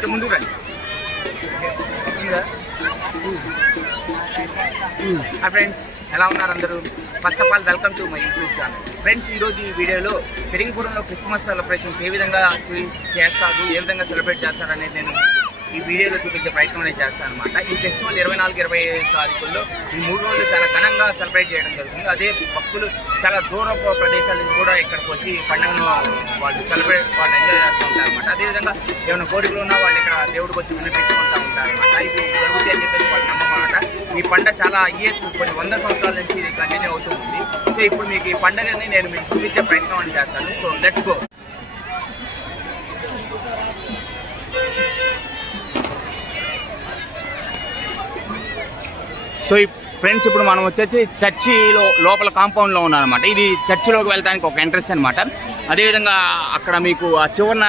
కొంచెం ముందుకు రండి. హాయ్ ఫ్రెండ్స్, ఎలా ఉన్నారు అందరూ? First of all welcome to my YouTube channel. Friends, ఈరోజు ఈ వీడియోలో పెరింగపురంలో క్రిస్మస్ సెలబ్రేషన్స్ ఏ విధంగా చేస్తారు, ఏ విధంగా సెలబ్రేట్ చేస్తారు అనేది నేను ఈ వీడియోలో చూపించే ప్రయత్నం అనేది చేస్తాను అనమాట. ఈ ఫెస్టివల్ 24-25 తారీఖుల్లో ఈ 3 రోజులు చాలా ఘనంగా సెలబ్రేట్ చేయడం జరుగుతుంది. అదే భక్తులు చాలా దూరపు ప్రదేశాల నుంచి కూడా ఇక్కడికి వచ్చి పండుగను వాళ్ళు ఎంజాయ్ చేస్తూ ఉంటారు అనమాట. అదేవిధంగా ఏమైనా కోరికలు ఉన్నా వాళ్ళు ఇక్కడ దేవుడికి వచ్చి వినిపించుకుంటూ ఉంటారు అనమాట. ఇది జరుగుతుంది అని చెప్పేసి వాళ్ళు నమ్మకం అనమాట. ఈ పండుగ చాలా ఇయర్స్, కొన్ని 100 సంవత్సరాల నుంచి ఇది కంటిన్యూ అవుతుంది. సో ఇప్పుడు మీకు ఈ పండుగని నేను మీకు చూపించే ప్రయత్నం అని చేస్తాను. So let's go. So friends, ఇప్పుడు మనం వచ్చేసి చర్చిలో లోపల కాంపౌండ్లో ఉన్నాం అనమాట. ఇది చర్చిలోకి వెళ్ళడానికి ఒక ఎంట్రెన్స్ అనమాట. అదేవిధంగా అక్కడ మీకు ఆ చివరన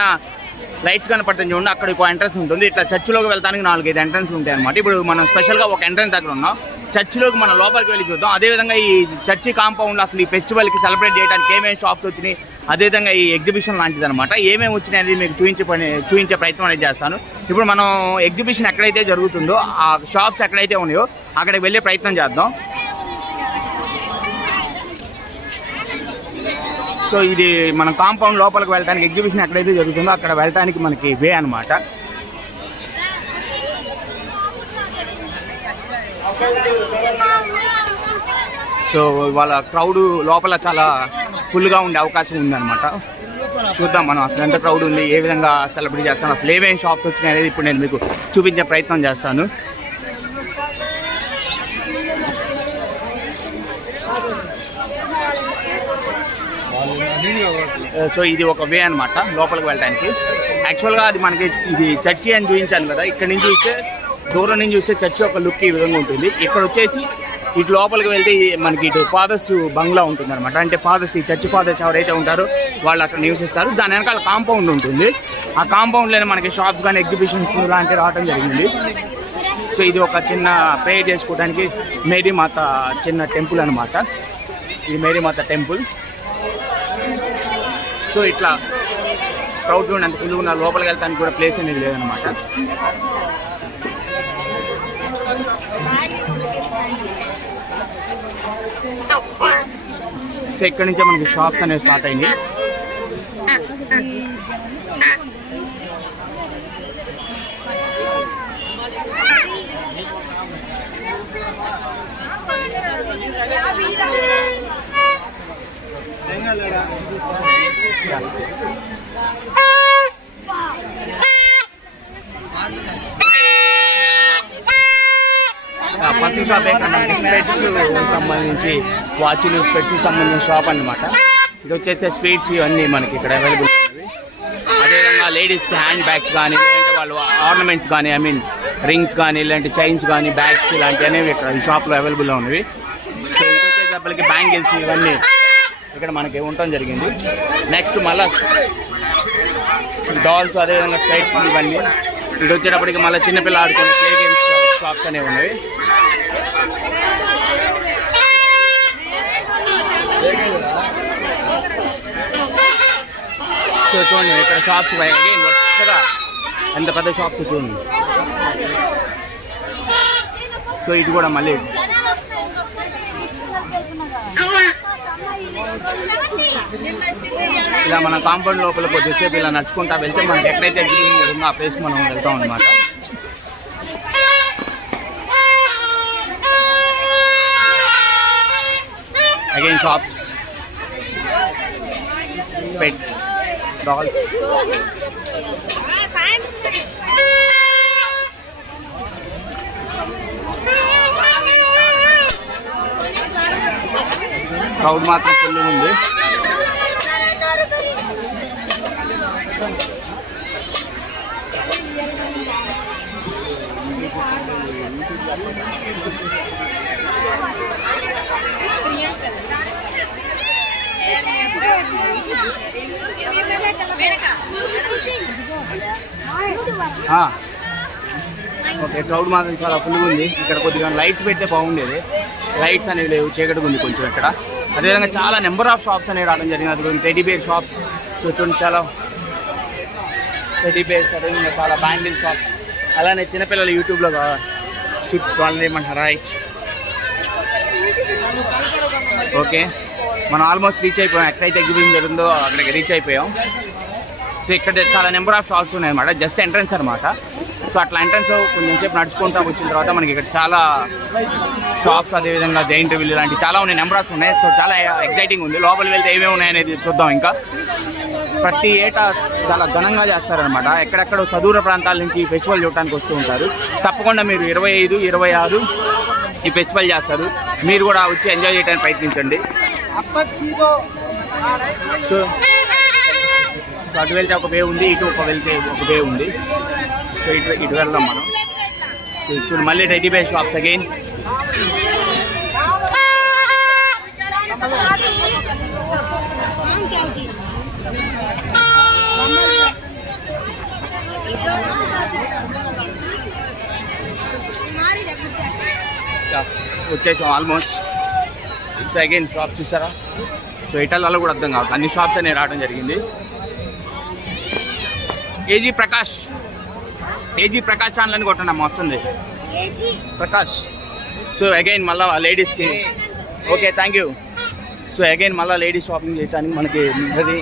లైట్స్ కనపడుతుంది చూడండి, అక్కడ ఒక ఎంట్రెన్స్ ఉంటుంది. ఇట్లా చర్చిలోకి వెళ్ళడానికి 4-5 ఎంట్రెన్స్ ఉంటాయి అనమాట. ఇప్పుడు మనం స్పెషల్గా ఒక ఎంట్రెన్స్ దగ్గర ఉన్నాం. చర్చిలోకి మనం లోపలికి వెళ్ళి చూద్దాం. అదేవిధంగా ఈ చర్చి కాంపౌండ్లో అసలు ఈ ఫెస్టివల్కి సెలబ్రేట్ చేయడానికి ఏమేమి షాప్స్ వచ్చినాయి, అదేవిధంగా ఈ ఎగ్జిబిషన్ లాంటిది అనమాట. ఏమేమి వచ్చినాయి అనేది మీకు చూపించే ప్రయత్నం అనేది చేస్తాను. ఇప్పుడు మనం ఎగ్జిబిషన్ ఎక్కడైతే జరుగుతుందో ఆ షాప్స్ ఎక్కడైతే ఉన్నాయో అక్కడికి వెళ్ళే ప్రయత్నం చేద్దాం. సో ఇది మనం కాంపౌండ్ లోపలికి వెళ్ళడానికి, ఎగ్జిబిషన్ ఎక్కడైతే జరుగుతుందో అక్కడ వెళ్ళడానికి మనకి వే అనమాట. సో వాళ్ళ క్రౌడ్ లోపల చాలా ఫుల్గా ఉండే అవకాశం ఉందన్నమాట. చూద్దాం మనం అసలు ఎంత క్రౌడ్ ఉంది, ఏ విధంగా సెలబ్రేట్ చేస్తాను, అసలు ఏమేమి షాప్స్ వచ్చినాయి అనేది ఇప్పుడు నేను మీకు చూపించే ప్రయత్నం చేస్తాను. సో ఇది ఒక వే అనమాట లోపలికి వెళ్ళడానికి. యాక్చువల్గా అది మనకి ఇది చర్చి అని చూపించాను కదా, ఇక్కడ నుంచి చూస్తే దూరం నుంచి చూస్తే చర్చి ఒక లుక్ ఈ విధంగా ఉంటుంది. ఇక్కడ వచ్చేసి ఇటు లోపలికి వెళ్తే మనకి ఇటు ఫాదర్స్ బంగ్లా ఉంటుంది అనమాట. అంటే ఫాదర్స్, ఈ చర్చి ఫాదర్స్ ఎవరైతే ఉంటారో వాళ్ళు అక్కడ నివసిస్తారు. దాని వెనకాల కాంపౌండ్ ఉంటుంది. ఆ కాంపౌండ్లోనే మనకి షాప్స్ కానీ ఎగ్జిబిషన్స్ లాంటివి రావడం జరిగింది. సో ఇది ఒక చిన్న ప్రేయర్ చేసుకోవడానికి మేరీ మాత చిన్న టెంపుల్ అనమాట. ఇది మేరీ మాత టెంపుల్. సో ఇట్లా క్రౌడ్ చూడండి అంత ఫుల్గా ఉన్న, లోపలికి వెళ్తానికి కూడా ప్లేస్ అనేది లేదనమాట. సో ఇక్కడ నుంచే మనకి షాప్స్ అనేవి స్టార్ట్ అయింది. ఫస్ట్ షాప్ ఏంటంటే స్పెట్స్ సంబంధించి వాచ్లు, స్పెట్స్ సంబంధించిన షాప్ అన్నమాట. ఇది వచ్చేస్తే స్వీట్స్ ఇవన్నీ మనకి ఇక్కడ అవైలబుల్ ఉన్నవి. అదేవిధంగా లేడీస్కి హ్యాండ్ బ్యాగ్స్ కానీ, లేదంటే వాళ్ళు ఆర్నమెంట్స్ కానీ, రింగ్స్ కానీ, ఇలాంటి చైన్స్ కానీ, బ్యాగ్స్ ఇలాంటివి అనేవి ఇక్కడ ఈ షాప్లో అవైలబుల్లో ఉన్నవి. సో ఇది వచ్చేటప్పటికి బ్యాంగిల్స్ ఇవన్నీ ఇక్కడ మనకి ఉండటం జరిగింది. నెక్స్ట్ మళ్ళీ డాల్స్, అదేవిధంగా స్పెట్స్ ఇవన్నీ. ఇది వచ్చేటప్పటికి మళ్ళీ చిన్నపిల్ల ఆడుకునే ప్లే గేమ్స్ షాప్స్ అనేవి ఉన్నాయి. సో చూడండి ఇక్కడ షాప్స్ అగైన్ వరుసగా ఎంత పెద్ద షాప్స్ చూడండి. సో ఇది కూడా మళ్ళీ ఇలా మన కాంపౌండ్ లోపలికి వచ్చేసేపు ఇలా నడుచుకుంటా వెళ్తే మనకి ఎక్కడైతే ఎగ్జిబిషన్ జరుగుతుందో ఆ ప్లేస్ మనం వెళ్తాం అనమాట. అగైన్ షాప్స్, స్పెట్స్, డాల్స్. క్రౌడ్ మాత్రం ఫుల్ ఉంది. ఓకే, క్రౌడ్ మాత్రం చాలా ఫుల్గా ఉంది. ఇక్కడ కొద్దిగా లైట్స్ పెడితే బాగుండేది. లైట్స్ అనేవి లేవు, చీకటిగా ఉంది కొంచెం ఇక్కడ. అదేవిధంగా చాలా నెంబర్ ఆఫ్ షాప్స్ అనేవి రావడం జరిగింది. అది టెడ్డీ బేర్ షాప్స్. సో చూడండి చాలా టెడ్డీ బేర్స్, అదేవిధంగా చాలా బ్యాంగిల్ షాప్స్, అలానే చిన్నపిల్లలు యూట్యూబ్లో వాళ్ళని ఏమంటారా. ఓకే, మనం ఆల్మోస్ట్ రీచ్ అయిపోయాం. ఎక్కడైతే ఎగ్జిబిషన్ జరుగుతుందో అక్కడికి రీచ్ అయిపోయాం. సో ఇక్కడ చాలా నెంబర్ ఆఫ్ షాప్స్ ఉన్నాయి అనమాట, జస్ట్ ఎంట్రన్స్ అనమాట. సో అట్లా ఎంట్రన్స్ కొంచెం సేపు నడుచుకుంటా వచ్చిన తర్వాత మనకి ఇక్కడ చాలా షాప్స్, అదేవిధంగా జైంట్ వీల్ లాంటివి చాలా ఉన్నాయి, నెంబర్ ఆఫ్ ఉన్నాయి. సో చాలా ఎగ్జైటింగ్ ఉంది. లోపలికి వెళ్తే ఏమేమి ఉన్నాయనేది చూద్దాం. ఇంకా ప్రతి ఏటా చాలా ఘనంగా చేస్తారనమాట. ఎక్కడెక్కడో చదూర ప్రాంతాల నుంచి ఈ ఫెస్టివల్ చూడటానికి వస్తూ ఉంటారు. తప్పకుండా మీరు 25, 26 ఈ ఫెస్టివల్ చేస్తారు. మీరు కూడా వచ్చి ఎంజాయ్ చేయడానికి ప్రయత్నించండి. సో అటు వెళ్తే ఒక వే ఉంది, ఇటు వెళ్తే ఒక వే ఉంది. సో ఇటు వెళ్దాం మనం. సో ఇప్పుడు మళ్ళీ టెడ్డీ బేర్ షాప్స్ అగైన్. వచ్చేసాం ఆల్మోస్ట్. ఇట్స్ అగైన్ షాప్ చూసారా. సో ఇటల్లో కూడా అర్థం కాదు, అన్ని షాప్స్ అనేవి రావడం జరిగింది. ఏజీ ప్రకాష్ ఛానల్ అని కొట్టండి అమ్మ, వస్తుంది ప్రకాష్. సో అగైన్ మళ్ళీ లేడీస్కి okay, thank you. So again మళ్ళీ లేడీస్ షాపింగ్ చేయడానికి మనకి అది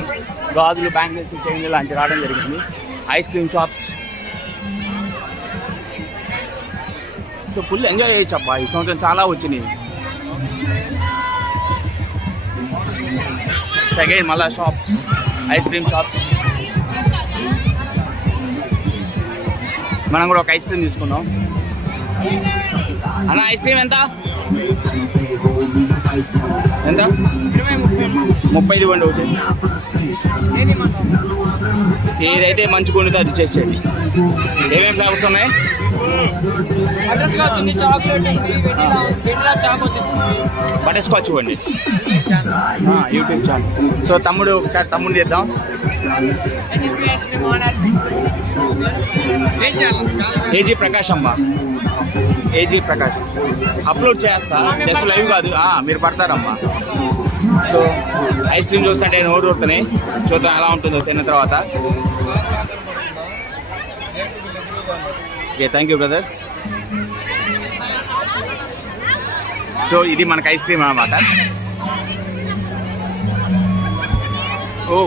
గాజులు, బ్యాంగిల్స్, చైన్లు లాంటివి రావడం జరిగింది. Ice cream shops. So full enjoy చేయొచ్చు అబ్బా, ఈ సంవత్సరం చాలా వచ్చినాయి. అగైన్ మళ్ళా షాప్స్, ఐస్ క్రీమ్ షాప్స్. మనం కూడా ఒక ఐస్ క్రీమ్ తీసుకున్నాం. అన్న ఐస్ క్రీమ్ ఎంత? 30 ఇవ్వండి ఒకటి. ఏదైతే మంచి కొండితే అది చేసేయండి. ఏమేమి ఫ్లేవర్స్ ఉన్నాయి? బటర్ స్కాచ్ ఇవ్వండి. YouTube channel. సో తమ్ముడు ఒకసారి తమ్ముడు చేద్దాం. ఏజీ ప్రకాష్ అమ్మ, ఏజీ ప్రకాష్ అప్లోడ్ చేస్తా, జస్ట్ లైవ్ కాదు, మీరు పడతారమ్మా. సో ఐస్ క్రీమ్ చూస్తుంటే నోరు ఊరుతున్నాయి. చూద్దాం ఎలా ఉంటుందో తిన్న తర్వాత. Okay, thank you brother. So ఇది మనకు ఐస్ క్రీమ్ అన్నమాట. ఓ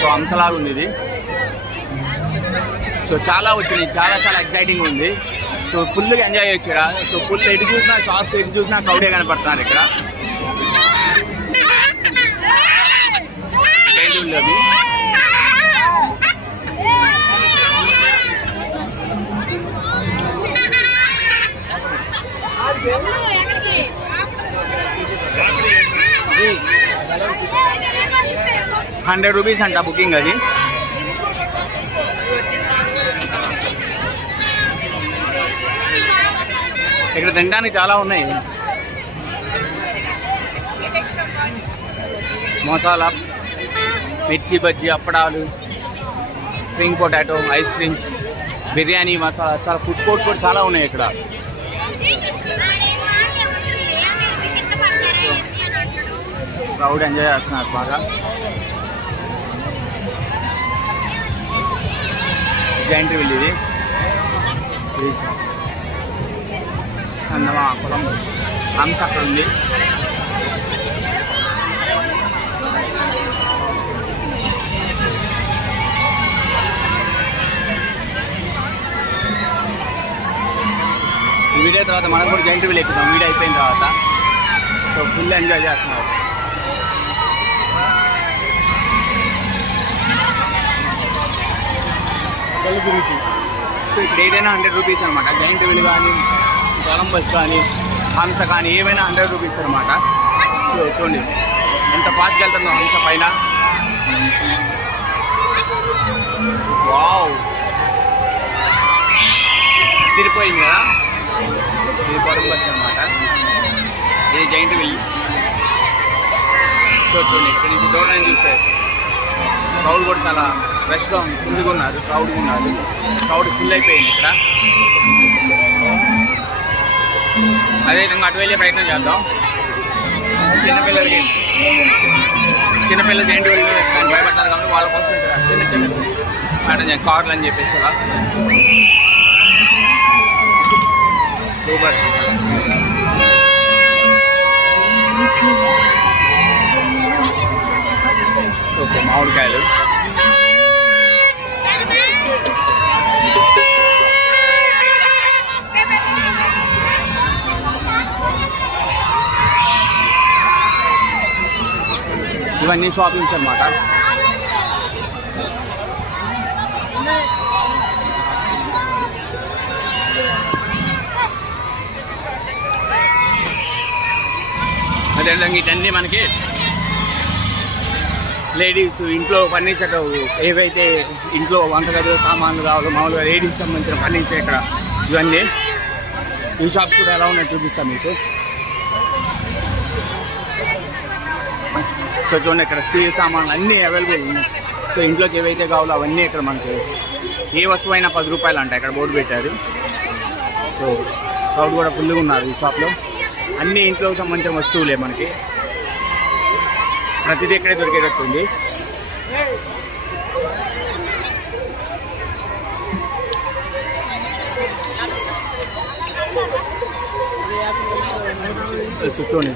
సో అంతలాగా ఉంది ఇది. సో చాలా వచ్చినాయి, చాలా చాలా ఎక్సైటింగ్ ఉంది. సో ఫుల్గా ఎంజాయ్ చేయొచ్చు ఇక్కడ. సో ఫుల్ ఎటు చూసినా షాప్స్, ఎటు చూసినా క్రౌడే కనపడుతున్నారు ఇక్కడ. అది ₹100 అంట బుకింగ్. అది ఇక్కడ తినడానికి చాలా ఉన్నాయి. మసాలా, మిర్చి బజ్జీ, అప్పడాలు, spring potato, ice creams, biryani masala, చాలా ఫుడ్ కోర్ట్ కూడా చాలా ఉన్నాయి ఇక్కడ. క్రౌడ్ ఎంజాయ్ చేస్తున్నారు బాగా. జైంట్ వీల్ ఇది. అందమా పొలం హంస అక్కడ ఉంది. ఈ వీడియో తర్వాత మనం కూడా జైంట్ వీల్ ఎక్కుతాం వీడియో అయిపోయిన తర్వాత. సో ఫుల్ ఎంజాయ్ చేస్తున్నారు. సో ఇక్కడ ఏదైనా ₹100 అనమాట. జైంట్ వీల్ కానీ, కొలంబస్ కానీ, హంస కానీ ఏమైనా ₹100 అనమాట. సో చూడండి ఎంత ఫాస్ట్గా వెళ్తుందో హంస పైన. వావ్, తిరిగిపోయింది కదా. ఇది కొలంబస్ అనమాట, ఇది జైంట్ వీల్. సో చూడండి ఇక్కడ నుంచి దూరం నుంచి చూస్తే క్రౌడ్ కూడా చాలా రష్గా ఉంది, ఫుల్గా ఉన్నారు, క్రౌడ్గా ఉన్నారు. క్రౌడ్ ఫుల్ అయిపోయింది ఇక్కడ. అదేవిధంగా అటు వెళ్ళే ప్రయత్నం చేద్దాం చిన్నపిల్లలకి. చిన్నపిల్లలు ఏంటి వాళ్ళు భయపడతారు కాబట్టి వాళ్ళ కోసం చిన్న చిన్న మేడం కార్లు అని చెప్పేసి అలా సూపర్. ఓకే, మామిడికాయలు ఇవన్నీ షాపింగ్స్ అన్నమాట. అదేవిధంగా ఇటన్నీ మనకి లేడీస్ ఇంట్లో ఫర్నిచర్ ఏవైతే ఇంట్లో వంటగది సామాన్లు కావాలో మామూలుగా లేడీస్ సంబంధించిన ఫర్నిచర్ ఇక్కడ ఇవన్నీ. ఈ షాప్స్ కూడా ఎలా ఉన్నాయో చూపిస్తాను మీకు. సో చూడండి, ఇక్కడ స్టీల్ సామాన్లు అన్నీ అవైలబుల్ ఉన్నాయి. సో ఇంట్లోకి ఏవైతే కావాలో అవన్నీ ఇక్కడ మనకి ఏ వస్తువు అయినా 10 రూపాయలు అంట ఇక్కడ బోర్డు పెట్టారు. సో క్రౌడ్ కూడా ఫుల్గా ఉన్నారు ఈ షాప్లో. అన్ని ఇంట్లోకి సంబంధించిన వస్తువులే మనకి, ప్రతిదీ ఇక్కడే దొరికేటట్టుంది. చూడండి,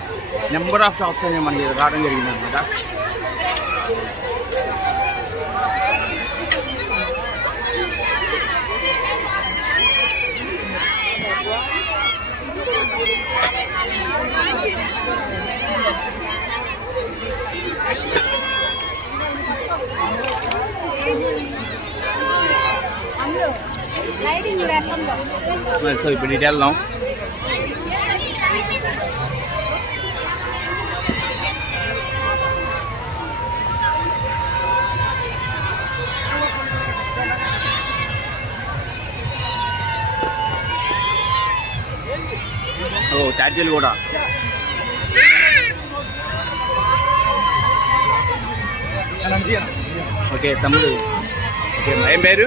నెంబర్ ఆఫ్ షాప్స్ అనేవి మనకి రావడం జరిగింది అనమాట. సో ఇప్పుడు ఇటు వెళ్దాం. ఓ ఛార్జీలు కూడా. ఓకే తమ్ముడు, ఓకే ఏం పేరు?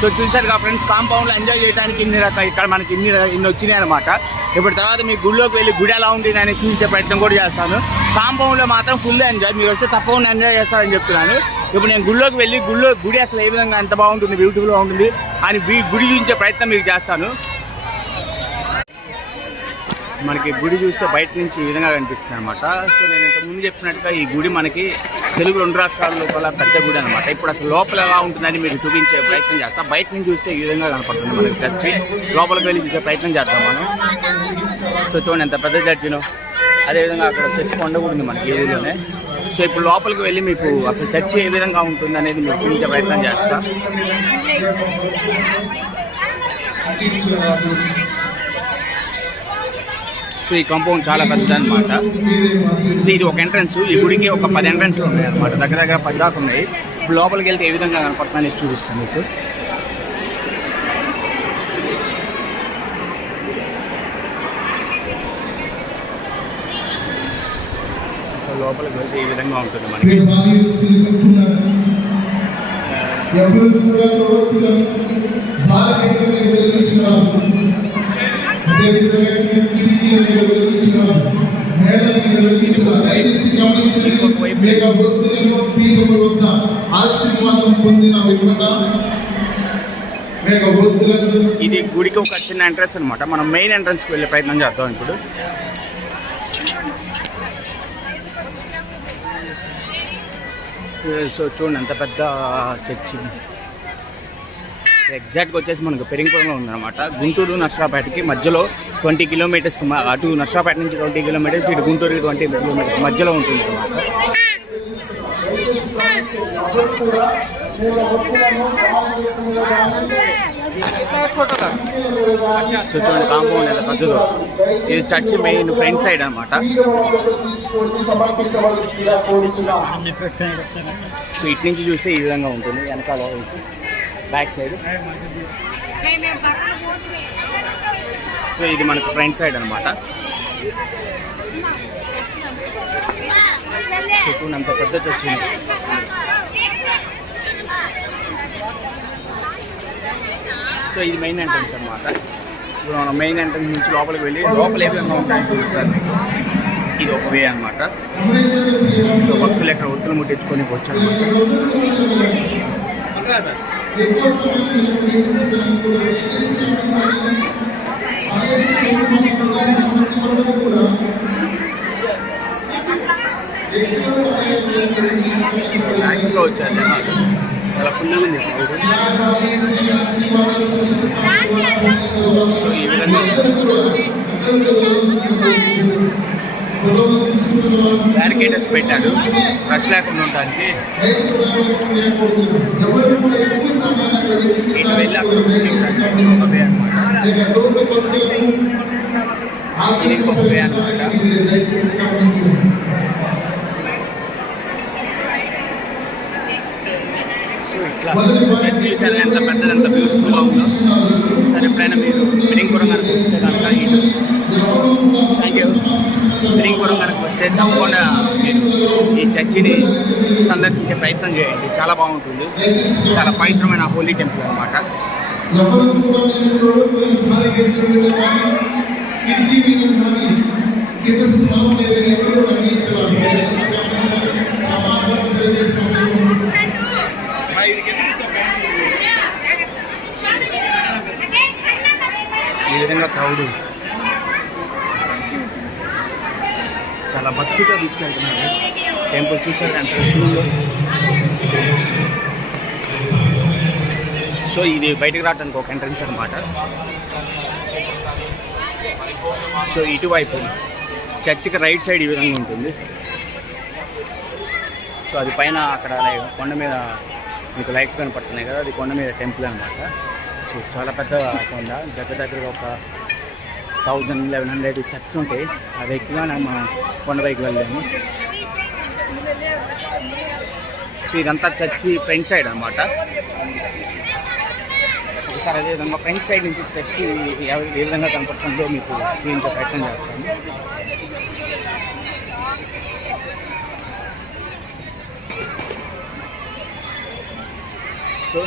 సో చూసారుగా ఫ్రెండ్స్, కాంపౌండ్లో ఎంజాయ్ చేయడానికి ఇక్కడ మనకి ఇన్ని వచ్చినాయి అనమాట. ఇప్పుడు తర్వాత మీ గుడిలోకి వెళ్ళి గుడి ఎలా ఉంటుంది అని చూసే ప్రయత్నం కూడా చేస్తాను. కాంపౌండ్లో మాత్రం ఫుల్ ఎంజాయ్, మీరు వస్తే తప్పకుండా ఎంజాయ్ చేస్తారని చెప్తున్నాను. ఇప్పుడు నేను గుడిలోకి వెళ్ళి గుడి అసలు ఏ విధంగా ఎంత బాగుంటుంది, బ్యూటిఫుల్గా ఉంటుంది అని గుడి చూపించే ప్రయత్నం మీకు చేస్తాను. మనకి గుడి చూస్తే బయట నుంచి ఈ విధంగా కనిపిస్తుంది అనమాట. సో నేను ఇంతకుముందు చెప్పినట్టుగా ఈ గుడి మనకి తెలుగు 2 రాష్ట్రాల లోపల పెద్ద గుడి అనమాట. ఇప్పుడు అసలు లోపల ఎలా ఉంటుందని మీరు చూపించే ప్రయత్నం చేస్తాం. బయట నుంచి చూస్తే ఈ విధంగా కనపడుతుంది మనకి చర్చి. లోపలికి వెళ్ళి చూసే ప్రయత్నం చేద్దాం మనం. సో చూడండి ఎంత పెద్ద చర్చినో. అదేవిధంగా అక్కడ వచ్చేసి కొండ కూడా ఉంది మనకి ఏరియాలోనే. సో ఇప్పుడు లోపలికి వెళ్ళి మీకు అసలు చర్చి ఏ విధంగా ఉంటుంది అనేది మీరు చూపించే ప్రయత్నం చేస్తాం. సో ఈ కాంపౌండ్ చాలా పెద్దది అనమాట. సో ఇది ఒక ఎంట్రన్స్, ఈ గుడికి ఒక 10 ఎంట్రన్స్లు ఉన్నాయి అనమాట. దగ్గర 10 దాకా ఉన్నాయి. ఇప్పుడు లోపలికి వెళ్తే ఏ విధంగా కనపడుతుందని చూపిస్తాను మీకు. సో లోపలికి వెళ్తే ఈ విధంగా ఉంటుంది మనకి. ఇది గుడికి ఒక చిన్న ఎంట్రన్స్ అనమాట. మనం మెయిన్ ఎంట్రన్స్కి వెళ్ళే ప్రయత్నం చేద్దాం ఇప్పుడు. సో చూడండి ఎంత పెద్ద చర్చి. ఎగ్జాక్ట్గా వచ్చేసి మనకు పెరింగపురంలో ఉందన్నమాట. గుంటూరు నర్సరావుపేటకి మధ్యలో 20 కిలోమీటర్స్కి, అటు నర్సరావుపేట నుంచి 20 కిలోమీటర్స్, ఇటు గుంటూరుకి 20 కిలోమీటర్స్ మధ్యలో ఉంటుంది అన్నమాట. సో చూడండి కాంపౌండ్ ఎంత పెద్దదో. ఇది చర్చ్ మెయిన్ ఫ్రంట్ సైడ్ అనమాట. సో ఇటు నుంచి చూస్తే ఈ విధంగా ఉంటుంది. వెనకాల బ్యాక్ సైడ్. సో ఇది మనకు ఫ్రంట్ సైడ్ అనమాట. సో చూడండి అంత పెద్ద చర్చ్ ఉంది. సో ఇది మెయిన్ ఎంట్రన్స్ అనమాట. ఇప్పుడు మనం మెయిన్ ఎంట్రన్స్ నుంచి లోపలికి వెళ్ళి లోపల ఏ విధంగా ఉంటాయని చూస్తారు మీకు. ఇది ఒక వే అనమాట. సో భక్తులు ఎక్కడ ఒత్తులు ముట్టించుకొని వచ్చారన్నమాట. రిలాక్స్గా వచ్చారు జనాలు, చాలా ఫుల్గా ఉంది. సో ఈ విధంగా బ్యారికేటర్స్ పెట్టాడు రష్ లేకుండా ఉండడానికి. ఇటు వెళ్ళి అక్కడ వే అనమాట. ఇది ఇంకొక వే అనమాట. సో ఇట్లా చర్చి ఎంత పెద్దది, ఎంత బ్యూటిఫుల్గా ఉందో. సరే ఎప్పుడైనా మీరు పెరింగ్పురం కనుక వస్తే కనుక థ్యాంక్ యూ పెరింగ్పురం కనుక వస్తే తప్పకుండా మీరు ఈ చర్చిని సందర్శించే ప్రయత్నం చేయండి. చాలా బాగుంటుంది. చాలా పవిత్రమైన హోలీ టెంపుల్ అనమాట. ఈ విధంగా క్రౌడ్ చాలా భక్తిగా తీసుకెళ్తున్నారు. టెంపుల్ చూసారు అంటే షూలో. సో ఇది బయటకు రావడానికి ఒక ఎంట్రన్స్ అనమాట. సో ఇటువైపు చర్చికి రైట్ సైడ్ ఈ విధంగా ఉంటుంది. సో అది పైన అక్కడ కొండ మీద మీకు లైట్స్ కనపడుతున్నాయి కదా, అది కొండ మీద టెంపుల్ అనమాట. సో చాలా పెద్ద కొండ, దగ్గరగా ఒక 1100 స్టెప్స్ ఉంటాయి. అది ఎక్కువగా మనం కొండపైకి వెళ్ళాము. సో ఇదంతా చర్చి ఫ్రంట్ సైడ్ అనమాట. ఒకసారి అదేవిధంగా ఫ్రంట్ సైడ్ నుంచి చర్చి ఏ విధంగా కనపడుతుందో మీకు చూపించే ప్రయత్నం చేస్తాను. సో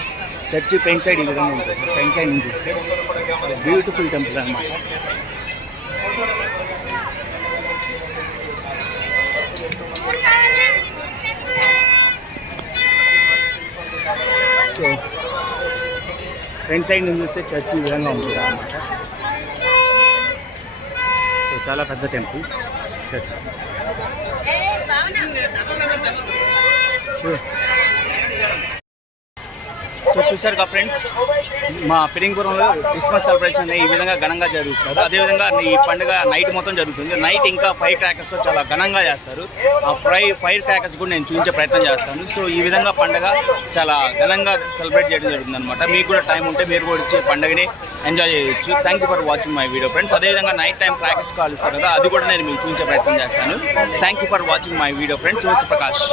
చర్చి ఫ్రంట్ సైడ్ ఈ విధంగా ఉంటుంది. ఫ్రంట్ సైడ్ నుంచి చూస్తే బ్యూటిఫుల్ టెంపుల్ అనమాట. సో ఫ్రంట్ సైడ్ నుంచి చూస్తే చర్చి ఈ విధంగా ఉంటుంది అన్నమాట. సో చాలా పెద్ద టెంపుల్ చర్చ్. సో చూసారు కదా ఫ్రెండ్స్, మా పెరింగ్పురంలో క్రిస్మస్ సెలబ్రేషన్ ఈ విధంగా ఘనంగా జరుగుతారు. అదేవిధంగా ఈ పండుగ నైట్ మొత్తం జరుగుతుంది. నైట్ ఇంకా ఫైర్ క్రాకర్స్తో చాలా ఘనంగా చేస్తారు. ఆ ఫైర్ క్రాకర్స్ కూడా నేను చూపించే ప్రయత్నం చేస్తాను. సో ఈ విధంగా పండుగ చాలా ఘనంగా సెలబ్రేట్ చేయడం జరుగుతుంది అనమాట. మీకు కూడా టైం ఉంటే మీరు కూడా వచ్చి పండుగని ఎంజాయ్ చేయొచ్చు. Thank you for watching my video friends. అదేవిధంగా నైట్ టైం క్రాకర్స్ కాలుస్తారు కదా, అది కూడా నేను మీకు చూపించే ప్రయత్నం చేస్తాను. Thank you for watching my video friends. Prakash.